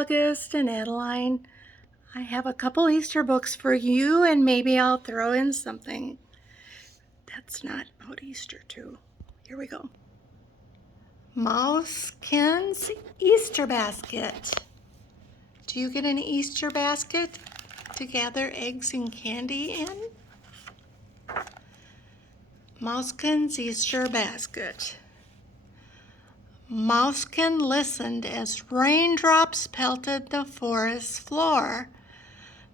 August and Adeline. I have a couple Easter books for you, and maybe I'll throw in something that's not about Easter too. Here we go. Mousekin's Easter basket. Do you get an Easter basket to gather eggs and candy in? Mousekin's Easter basket. Mousekin listened as raindrops pelted the forest floor.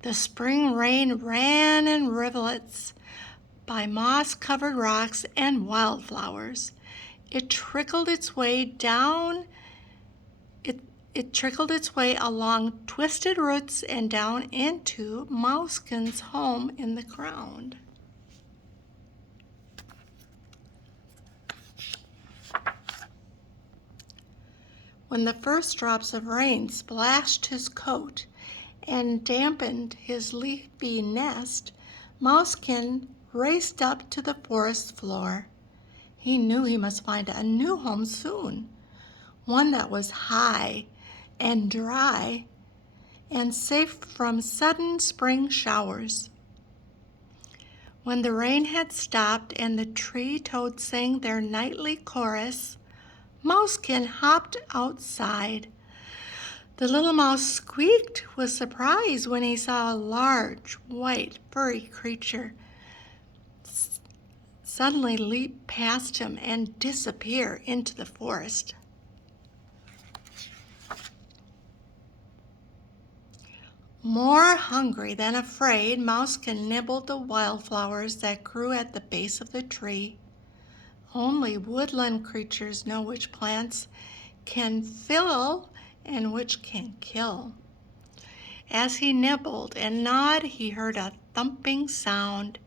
The spring rain ran in rivulets by moss-covered rocks and wildflowers. It trickled its way down. It trickled its way along twisted roots and down into Mousekin's home in the ground. When the first drops of rain splashed his coat and dampened his leafy nest, Mousekin raced up to the forest floor. He knew he must find a new home soon, one that was high and dry and safe from sudden spring showers. When the rain had stopped and the tree toads sang their nightly chorus, Mousekin hopped outside. The little mouse squeaked with surprise when he saw a large, white, furry creature suddenly leap past him and disappear into the forest. More hungry than afraid, Mousekin nibbled the wildflowers that grew at the base of the tree. Only woodland creatures know which plants can fill and which can kill. As he nibbled and gnawed, he heard a thumping sound.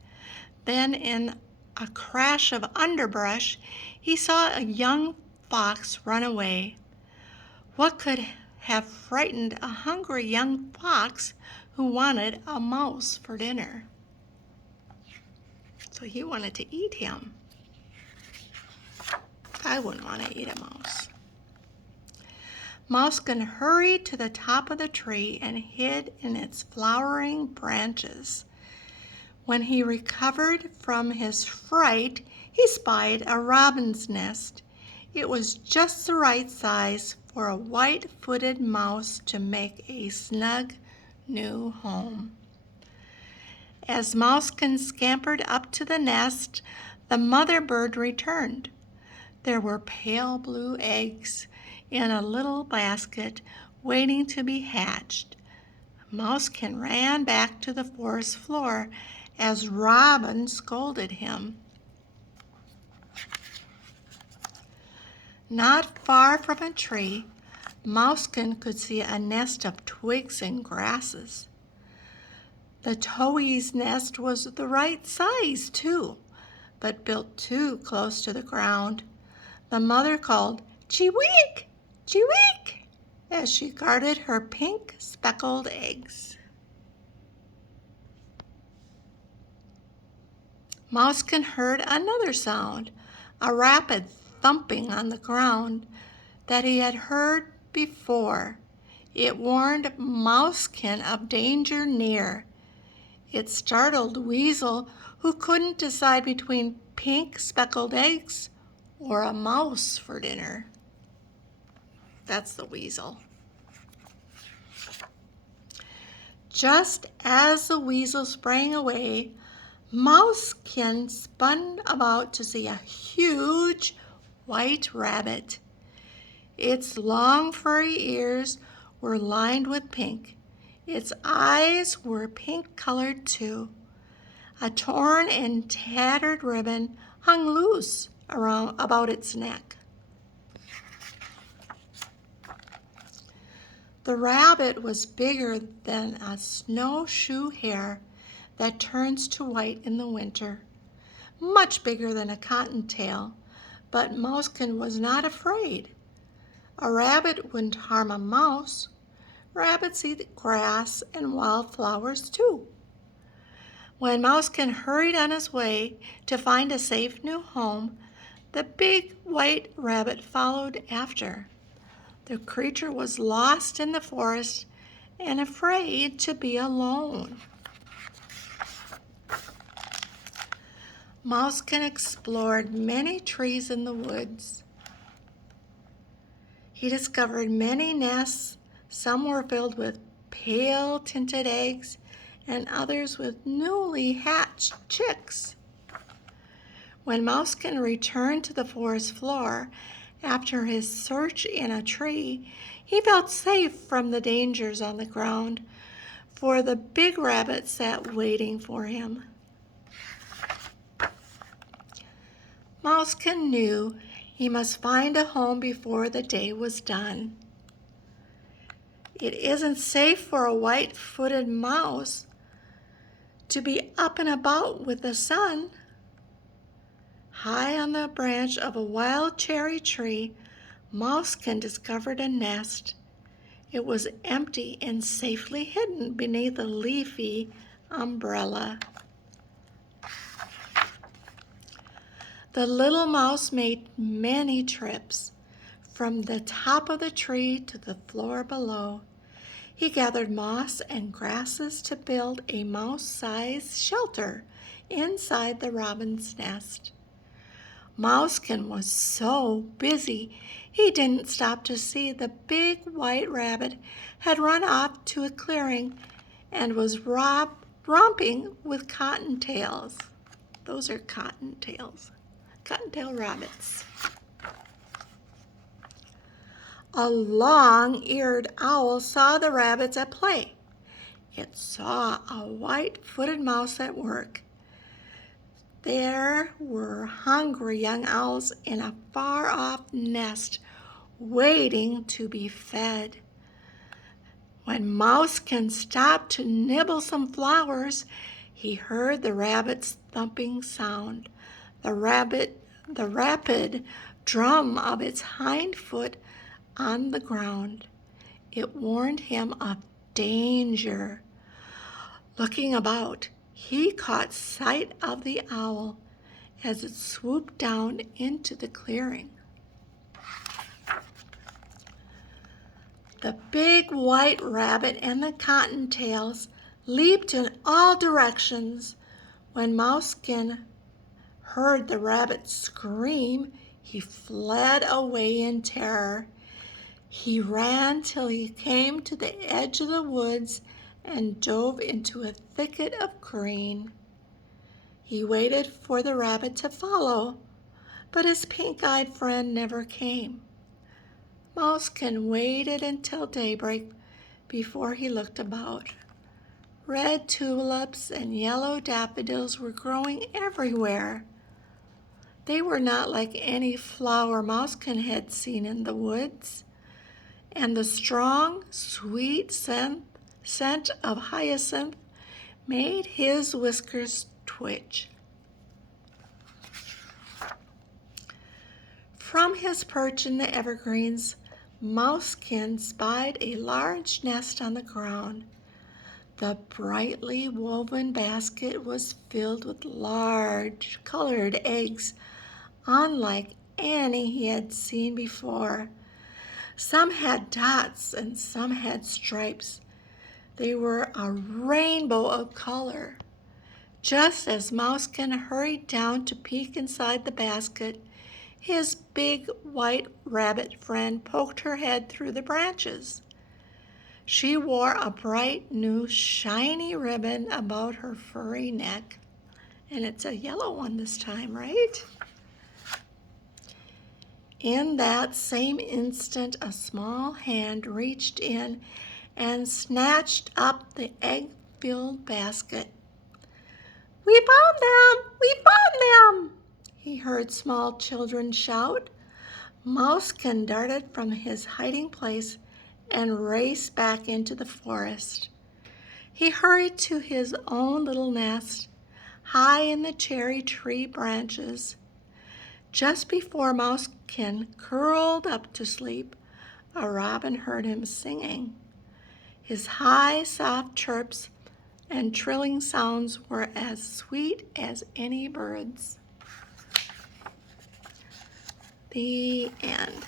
Then, in a crash of underbrush, he saw a young fox run away. What could have frightened a hungry young fox who wanted a mouse for dinner? So he wanted to eat him. I wouldn't want to eat a mouse. Mousekin hurried to the top of the tree and hid in its flowering branches. When he recovered from his fright, he spied a robin's nest. It was just the right size for a white-footed mouse to make a snug new home. As Mousekin scampered up to the nest, the mother bird returned. There were pale blue eggs in a little basket waiting to be hatched. Mousekin ran back to the forest floor as Robin scolded him. Not far from a tree, Mousekin could see a nest of twigs and grasses. The towhee's nest was the right size, too, but built too close to the ground. The mother called, "Chee-week! Chee-week!" as she guarded her pink speckled eggs. Mousekin heard another sound, a rapid thumping on the ground that he had heard before. It warned Mousekin of danger near. It startled Weasel, who couldn't decide between pink speckled eggs or a mouse for dinner. That's the weasel. Just as the weasel sprang away, Mousekin spun about to see a huge white rabbit. Its long furry ears were lined with pink. Its eyes were pink-colored too. A torn and tattered ribbon hung loose about its neck. The rabbit was bigger than a snowshoe hare that turns to white in the winter, much bigger than a cottontail, but Mousekin was not afraid. A rabbit wouldn't harm a mouse. Rabbits eat grass and wildflowers too. When Mousekin hurried on his way to find a safe new home, the big white rabbit followed after. The creature was lost in the forest and afraid to be alone. Mousekin explored many trees in the woods. He discovered many nests. Some were filled with pale tinted eggs and others with newly hatched chicks. When Mousekin returned to the forest floor after his search in a tree, he felt safe from the dangers on the ground, for the big rabbit sat waiting for him. Mousekin knew he must find a home before the day was done. It isn't safe for a white-footed mouse to be up and about with the sun. High on the branch of a wild cherry tree, Mousekin discovered a nest. It was empty and safely hidden beneath a leafy umbrella. The little mouse made many trips, from the top of the tree to the floor below. He gathered moss and grasses to build a mouse-sized shelter inside the robin's nest. Mousekin was so busy he didn't stop to see the big white rabbit had run off to a clearing and was romping with cottontails. Those are cottontail rabbits. A long-eared owl saw the rabbits at play. It saw a white-footed mouse at work. There were hungry young owls in a far-off nest waiting to be fed. When Mousekin stopped to nibble some flowers, he heard the rabbit's thumping sound, the rapid drum of its hind foot on the ground. It warned him of danger. Looking about, he caught sight of the owl as it swooped down into the clearing. The big white rabbit and the cottontails leaped in all directions. When Mousekin heard the rabbit scream, he fled away in terror. He ran till he came to the edge of the woods and dove into a thicket of green. He waited for the rabbit to follow, but his pink-eyed friend never came. Mousekin waited until daybreak before he looked about. Red tulips and yellow daffodils were growing everywhere. They were not like any flower Mousekin had seen in the woods, and the strong, sweet scent of hyacinth made his whiskers twitch. From his perch in the evergreens, Mousekin spied a large nest on the ground. The brightly woven basket was filled with large colored eggs, unlike any he had seen before. Some had dots and some had stripes. They were a rainbow of color. Just as Mousekin hurried down to peek inside the basket, his big white rabbit friend poked her head through the branches. She wore a bright new shiny ribbon about her furry neck. And it's a yellow one this time, right? In that same instant, a small hand reached in and snatched up the egg-filled basket. "We found them! We found them!" he heard small children shout. Mousekin darted from his hiding place and raced back into the forest. He hurried to his own little nest, high in the cherry tree branches. Just before Mousekin curled up to sleep, a robin heard him singing. His high, soft chirps and trilling sounds were as sweet as any bird's. The end.